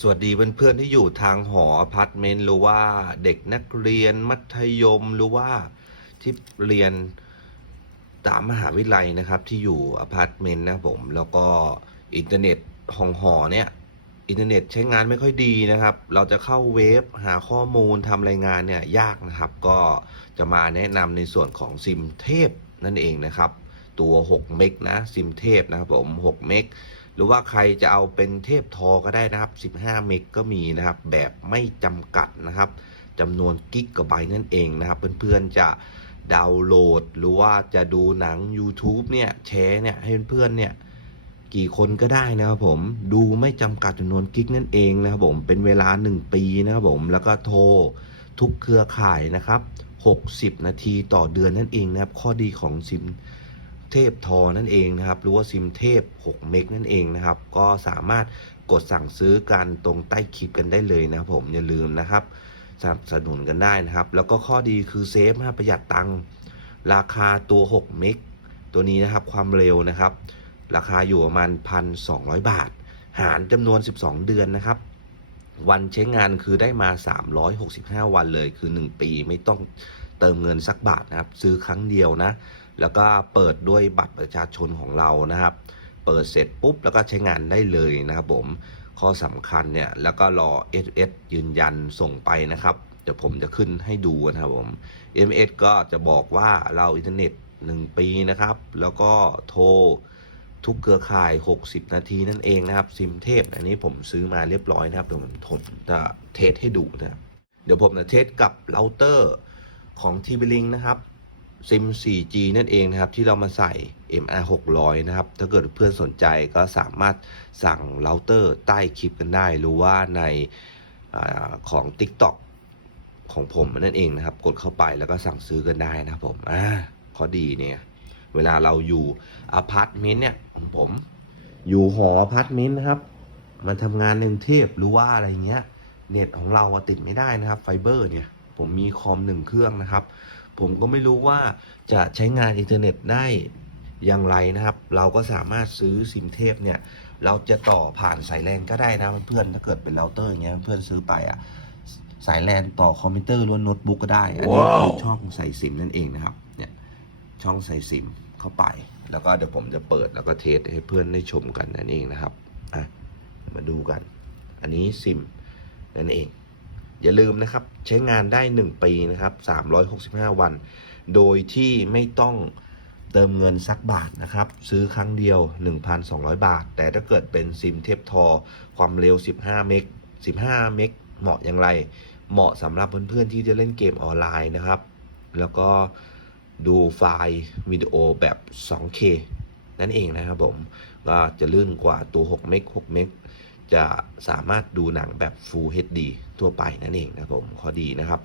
สวัสดีเพื่อนๆที่อยู่ทางหออพาร์ตเมนต์หรือว่าเด็กนักเรียนมัธยมหรือว่าที่เรียนตามมหาวิทยาลัยนะครับ ที่อยู่อพาร์ตเมนต์นะผม แล้วก็อินเทอร์เน็ตของหอเนี่ยอินเทอร์เน็ตใช้งานไม่ค่อยดีนะครับ เราจะเข้าเว็บหาข้อมูลทำรายงานเนี่ยยากนะครับ ก็จะมาแนะนำในส่วนของซิมเทพนั่นเองนะครับ ตัว 6 เมกนะซิมเทพนะครับผม 6 เมก หรือว่าใครจะเอาเป็นเทพทอก็ได้นะครับ 15 เมกก็มีนะครับ แบบไม่จำกัดนะครับจำนวนกิกะไบต์นั่นเองนะครับ เพื่อนๆจะดาวน์โหลด หรือว่าจะดูหนัง YouTube เนี่ยแชร์เนี่ยให้เพื่อนๆเนี่ยกี่คนก็ได้นะครับผมดูไม่จำกัดจำนวนกิกนั่นเองนะครับผมเป็นเวลา 1 ปีนะครับผมแล้วก็โทรทุกเครือข่ายนะครับ 60 นาทีต่อเดือนนั่นเองนะครับ ข้อดีของซิม เทพทอนั่นเองนะครับ หรือว่าซิมเทพ 6 เมกนั่นเองนะครับ ก็สามารถกดสั่งซื้อกันตรงใต้คลิปกันได้เลยนะครับผมอย่าลืมนะครับสนับสนุนกันได้นะครับ แล้วก็ข้อดีคือเซฟนะประหยัดตังค์ราคาตัว 6 เมกตัวนี้นะครับความเร็วนะครับ ราคาอยู่ประมาณ 1,200 บาท หารจำนวน 12 เดือนนะครับวันใช้งานคือได้มา 365 วันเลยคือ 1 ปีไม่ต้อง เติมเงินสักบาทนะครับ ซื้อครั้งเดียวนะ แล้วก็เปิดด้วยบัตรประชาชนของเรานะครับ เปิดเสร็จปุ๊บแล้วก็ใช้งานได้เลยนะครับผมข้อสำคัญเนี่ยแล้วก็รอ SMS ยืนยันส่งไปนะครับเดี๋ยวผมจะขึ้นให้ดูนะครับผม MS ก็จะบอกว่าเราอินเทอร์เน็ต 1 ปีนะครับ แล้วก็โทรทุกเครือข่าย 60 นาทีนั่นเองนะครับ ซิมเทพ อันนี้ผมซื้อมาเรียบร้อยนะครับ เดี๋ยวผมผมจะเทสให้ดูนะครับเดี๋ยวผมจะเทสกับเราเตอร์ ของ t ี b ลิงนะครับซิม 4G นั่นเองนะครับ ที่เรามาใส่ MR 600 นะครับ ถ้าเกิดเพื่อนสนใจก็สามารถสั่งเราเตอร์ใต้คลิปกันได้ หรือว่าในอของ TikTok ของผมนั่นเองนะครับ กดเข้าไปแล้วก็สั่งซื้อกันได้นะครับผมอ่าข้อดีเนี่ย เวลาเราอยู่อพาร์ตเมนต์เนี่ยของผม อยู่หออพาร์ตเมนต์นะครับ มาทำงานในกรุงเทพหรือว่าอะไรเงี้ย เน็ตของเราติดไม่ได้นะครับ ไฟเบอร์เนี่ย ผมมีคอมหนึ่งเครื่องนะครับ ผมก็ไม่รู้ว่าจะใช้งานอินเทอร์เน็ตได้อย่างไรนะครับ เราก็สามารถซื้อซิมเทพเนี่ย เราจะต่อผ่านสายแลนก็ได้นะเพื่อนๆถ้าเกิดเป็นเราเตอร์อย่างเงี้ยเพื่อนซื้อไปอะสายแลนต่อคอมพิวเตอร์ล้วนโน้ตบุ๊กก็ได้ อันนี้คือช่องใส่ซิมนั่นเองนะครับ เนี่ยช่องใส่ซิมเข้าไป แล้วก็เดี๋ยวผมจะเปิดแล้วก็เทสให้เพื่อนได้ชมกันนั่นเองนะครับ อะ มาดูกัน อันนี้ซิมนั่นเอง อย่าลืมนะครับใช้งานได้ 1 ปีนะครับ365 วัน โดยที่ไม่ต้องเติมเงินสักบาทนะครับ ซื้อครั้งเดียว 1,200 บาท แต่ถ้าเกิดเป็นซิมเทปทอ ความเร็ว 15 เมก 15 เมกเหมาะอย่างไร เหมาะสำหรับเพื่อนๆที่จะเล่นเกมออนไลน์นะครับ แล้วก็ดูไฟล์วิดีโอแบบ 2K นั่นเองนะครับผม ก็จะลื่นกว่าตัว 6 เมก 6 เมก จะสามารถดูหนังแบบ Full HD ทั่วไปนั่นเองนะครับผมข้อดีนะครับ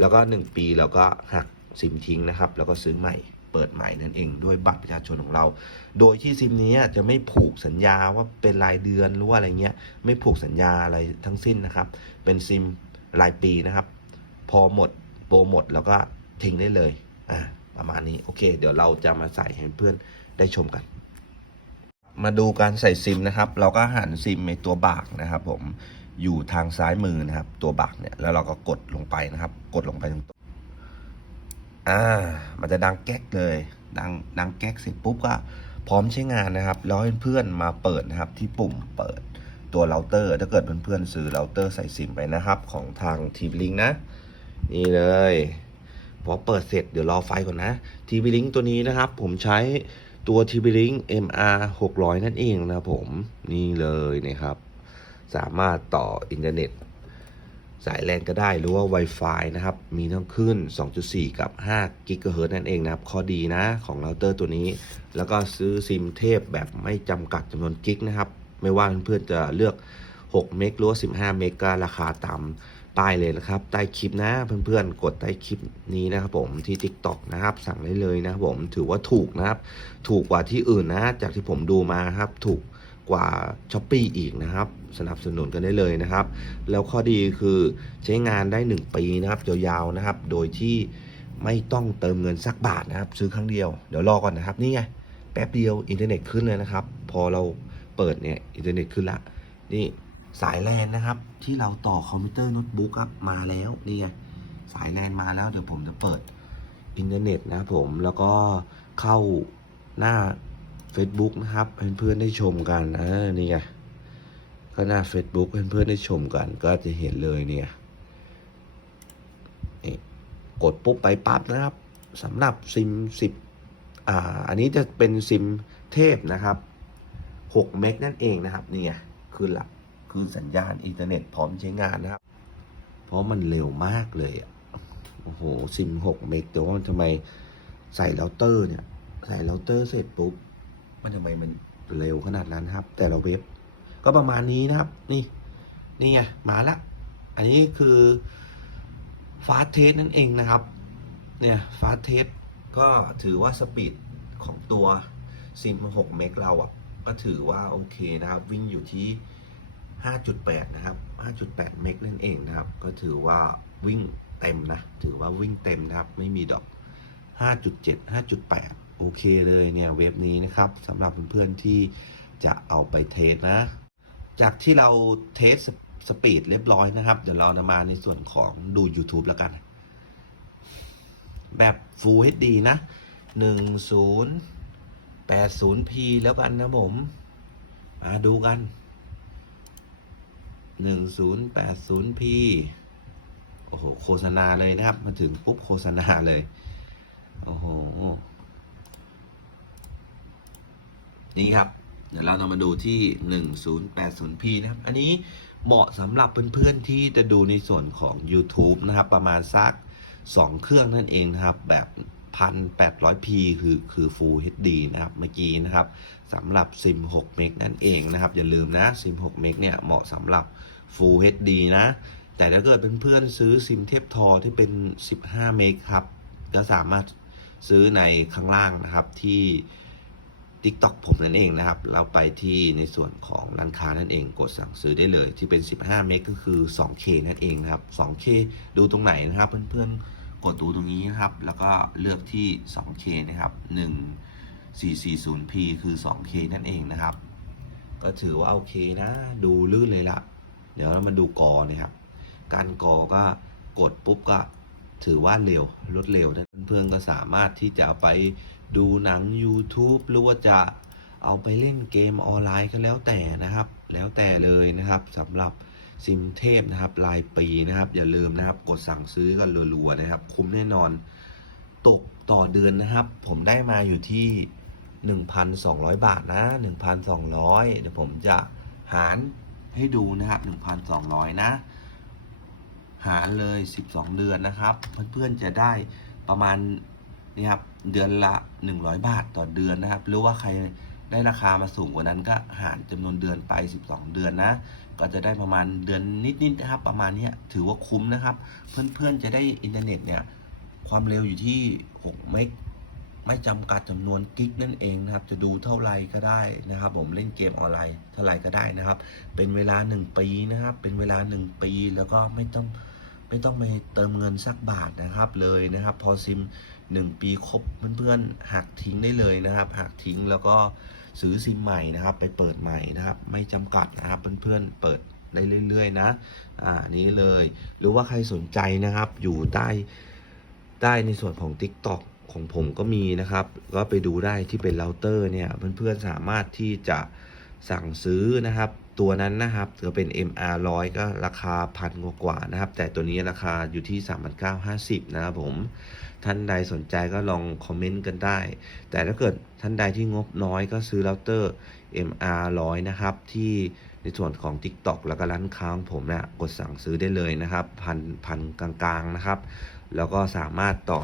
แล้วก็ 1 ปีเราก็หักซิมทิ้งนะครับ แล้วก็ซื้อใหม่เปิดใหม่นั่นเองด้วยบัตรประชาชนของเรา โดยที่ซิมนี้จะไม่ผูกสัญญาว่าเป็นรายเดือนหรือว่าอะไรเงี้ย ไม่ผูกสัญญาอะไรทั้งสิ้นนะครับ เป็นซิมรายปีนะครับ พอหมดโปรหมดแล้วก็ทิ้งได้เลย อ่าประมาณนี้ โอเค เดี๋ยวเราจะมาใส่ให้เพื่อนได้ชมกัน มาดูการใส่ซิมนะครับ เราก็หันซิมในตัวบากนะครับ ผมอยู่ทางซ้ายมือนะครับ ตัวบากเนี่ยแล้วเราก็กดลงไปนะครับ กดลงไปตรงตัวอ่า มันจะดังแก๊กเลย ดังดังแก๊กเสร็จปุ๊บก็พร้อมใช้งานนะครับแล้วให้เพื่อนมาเปิดนะครับ ที่ปุ่มเปิดตัวเราเตอร์ ถ้าเกิดเพื่อนๆซื้อเราเตอร์ใส่ซิมไปนะครับ ของทางทีวีลิงนะ นี่เลยพอเปิดเสร็จเดี๋ยวรอไฟก่อนนะทีวีลิงตัวนี้นะครับ ผมใช้ ตัวทีวีลิง MR 600 นั่นเองนะผมนี่เลยนะครับ สามารถต่ออินเทอร์เน็ต สายแลนก็ได้หรือว่า Wi-Fi นะครับ มีทั้งขึ้น 2.4 กับ5กิกะเฮิรตซ์นั่นเองนะครับ ข้อดีนะของเราเตอร์ตัวนี้ แล้วก็ซื้อซิมเทพแบบไม่จำกัดจำนวนกิกนะครับ ไม่ว่าเพื่อนๆจะเลือก 6 เมกหรือว่า15 เมกก็ราคาตาม ป้ายเลยนะครับ ใต้คลิปนะเพื่อนๆ กดใต้คลิปนี้นะครับผมที่ TikTok นะครับ สั่งได้เลยนะครับผมถือว่าถูกนะครับ ถูกกว่าที่อื่นนะ จากที่ผมดูมาครับ ถูกกว่า s h อ p e e อีกนะครับ สนับสนุนกันได้เลยนะครับ แล้วข้อดีคือใช้งานได้ 1 ปีนะครับยาวๆนะครับ โดยที่ไม่ต้องเติมเงินสักบาทนะครับ ซื้อครั้งเดียวเดี๋ยวรอก่อนนะครับนี่ไงแป๊บเดียวอินเทอร์เน็ตขึ้นเลยนะครับ พอเราเปิดเนี่ยอินเทอร์เน็ตขึ้นละนี่ สายแลนนะครับ ที่เราต่อคอมพิวเตอร์โน้ตบุ๊กครับมาแล้วนี่ไงสายแลนมาแล้วเดี๋ยวผมจะเปิดอินเทอร์เน็ตนะครับผมแล้วก็เข้าหน้า Facebook นะครับเพื่อนๆได้ชมกันเออนี่ไงก็หน้า Facebook เพื่อนๆได้ชมกัน ก็จะเห็นเลยเนี่ยกดปุ๊บไปปั๊บนะครับสำหรับซิม10อ่าอันนี้จะเป็นซิมเทพนะครับ6เมกนั่นเองนะครับนี่ไงคือหลัก คือสัญญาณอินเทอร์เน็ตพร้อมใช้งานนะครับ เพราะมันเร็วมากเลยอะโอ้โหซิม6เมกแต่ว่าทำไมใส่เราเตอร์เนี่ย ใส่เราเตอร์เสร็จปุ๊บ มันทำไมมันเร็วขนาดนั้นครับ แต่ละเว็บ ก็ประมาณนี้นะครับ นี่นี่ไงมาละ อันนี้คือฟาสเทสนั่นเองนะครับ เนี่ยฟาสเทสก็ถือว่าสปีดของตัวซิม6เมกเราอะ ก็ถือว่าโอเคนะครับ วิ่งอยู่ที่ 5.8 นะครับ 5.8 เมกนั่นเองนะครับ ก็ถือว่าวิ่งเต็มนะ ถือว่าวิ่งเต็มนะครับ ไม่มีดอก 5.7 5.8 โอเคเลยเนี่ยเว็บนี้นะครับสำหรับเพื่อนๆที่จะเอาไปเทสนะ จากที่เราเทสสปีดเรียบร้อยนะครับ เดี๋ยวเราจะมาในส่วนของดู YouTube แล้วกัน แบบ Full HD นะ 1080p แล้วกันนะผม มาดูกัน 1080p โอ้โห โฆษณาเลยนะครับ มาถึงปุ๊บโฆษณาเลย โอ้โห นี่ครับ เดี๋ยวเราจะมาดูที่ 1080p นะครับ อันนี้เหมาะสำหรับเพื่อนๆที่จะดูในส่วนของ YouTube นะครับ ประมาณสัก 2 เครื่องนั่นเองนะครับ แบบ 1800p คือคือ Full HD นะครับ เมื่อกี้นะครับสำหรับซิม6เมกนั่นเองนะครับ อย่าลืมนะซิม6เมกเนี่ยเหมาะสำหรับ Full HD นะ แต่ถ้าเกิดเพื่อนๆซื้อซิมเทพทอที่เป็น 15 เมกครับก็สามารถซื้อในข้างล่างนะครับที่ TikTok ผมนั่นเองนะครับ เราไปที่ในส่วนของร้านค้านั่นเองกดสั่งซื้อได้เลย ที่เป็น 15 เมกก็คือ 2K นั่นเองนะครับ 2K ดูตรงไหนนะครับ เพื่อนๆ กดดูตรงนี้นะครับ แล้วก็เลือกที่ 2K นะครับ 1440p คือ 2K นั่นเองนะครับ ก็ถือว่าโอเคนะ ดูลื่นเลยละ เดี๋ยวเรามาดูกอนะครับ การกอก็กดปุ๊บก็ถือว่าเร็วรวดเร็วนะเพื่อนๆก็สามารถที่จะไปดูหนัง YouTube หรือว่าจะเอาไปเล่นเกมออนไลน์ก็แล้วแต่นะครับ แล้วแต่เลยนะครับสำหรับซิมเทพนะครับรายปีนะครับ อย่าลืมนะครับกดสั่งซื้อกันรัวๆนะครับ คุ้มแน่นอนตกต่อเดือนนะครับ ผมได้มาอยู่ที่ 1,200 บาทนะ 1,200 เดี๋ยวผมจะหาร ให้ดูนะครับ 1,200 นะ หารเลย 12 เดือนนะครับ เพื่อนๆจะได้ประมาณนี่ครับเดือนละ 100 บาทต่อเดือนนะครับ หรือว่าใครได้ราคามาสูงกว่านั้นก็หารจำนวนเดือนไป 12 เดือนนะ ก็จะได้ประมาณเดือนนิดๆนะครับ ประมาณนี้ถือว่าคุ้มนะครับ เพื่อนๆจะได้อินเทอร์เน็ตเนี่ยความเร็วอยู่ที่ 6 เมก ไม่จำกัดจำนวนกิกนั่นเองนะครับ จะดูเท่าไรก็ได้นะครับ ผมเล่นเกมออนไลน์เท่าไรก็ได้นะครับ เป็นเวลา 1 ปีนะครับ เป็นเวลา 1 ปีแล้วก็ไม่ต้องไม่ต้องไปเติมเงินสักบาทนะครับเลยนะครับ พอซิม 1 ปีครบเพื่อนๆหักทิ้งได้เลยนะครับหักทิ้งแล้วก็ซื้อซิมใหม่นะครับ ไปเปิดใหม่นะครับ ไม่จำกัดนะครับเพื่อนๆเปิดได้เรื่อยๆนะ อ่า นี้เลย หรือว่าใครสนใจนะครับ อยู่ใต้ ใต้ในส่วนของ TikTok ของผมก็มีนะครับ ก็ไปดูได้ที่เป็นเราเตอร์เนี่ยเพื่อนๆสามารถที่จะสั่งซื้อนะครับ ตัวนั้นนะครับถือเป็น MR 100ก็ราคาพันกว่านะครับ แต่ตัวนี้ราคาอยู่ที่ 3,950 นะครับผม ท่านใดสนใจก็ลองคอมเมนต์กันได้ แต่ถ้าเกิดท่านใดที่งบน้อยก็ซื้อเราเตอร์ MR 100นะครับ ที่ในส่วนของ TikTok แล้วก็ร้านค้าของผมเนะี่ยกดสั่งซื้อได้เลยนะครับ พันพันกลางๆนะครับ แล้วก็สามารถต่อ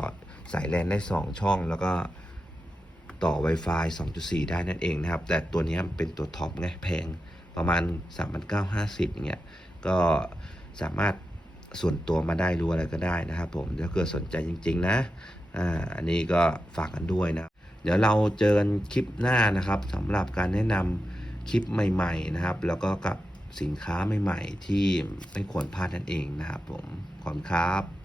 สายแลนได้2 ช่อง แล้วก็ต่อ Wi-Fi 2.4 ได้นั่นเองนะครับ แต่ตัวนี้เป็นตัวท็อปไงแพงประมาณ 3,950อย่างเงี้ยก็สามารถส่วนตัวมาได้รู้อะไรก็ได้นะครับผมถ้าเกิดสนใจจริง ๆ นะอ่าอันนี้ก็ฝากกันด้วยนะ เดี๋ยวเราเจอกันคลิปหน้านะครับสำหรับการแนะนำคลิปใหม่ ๆนะครับ แล้วก็กับสินค้าใหม่ ๆ ที่ไม่ควรพลาดนั่นเองนะครับผมขอบคุณครับ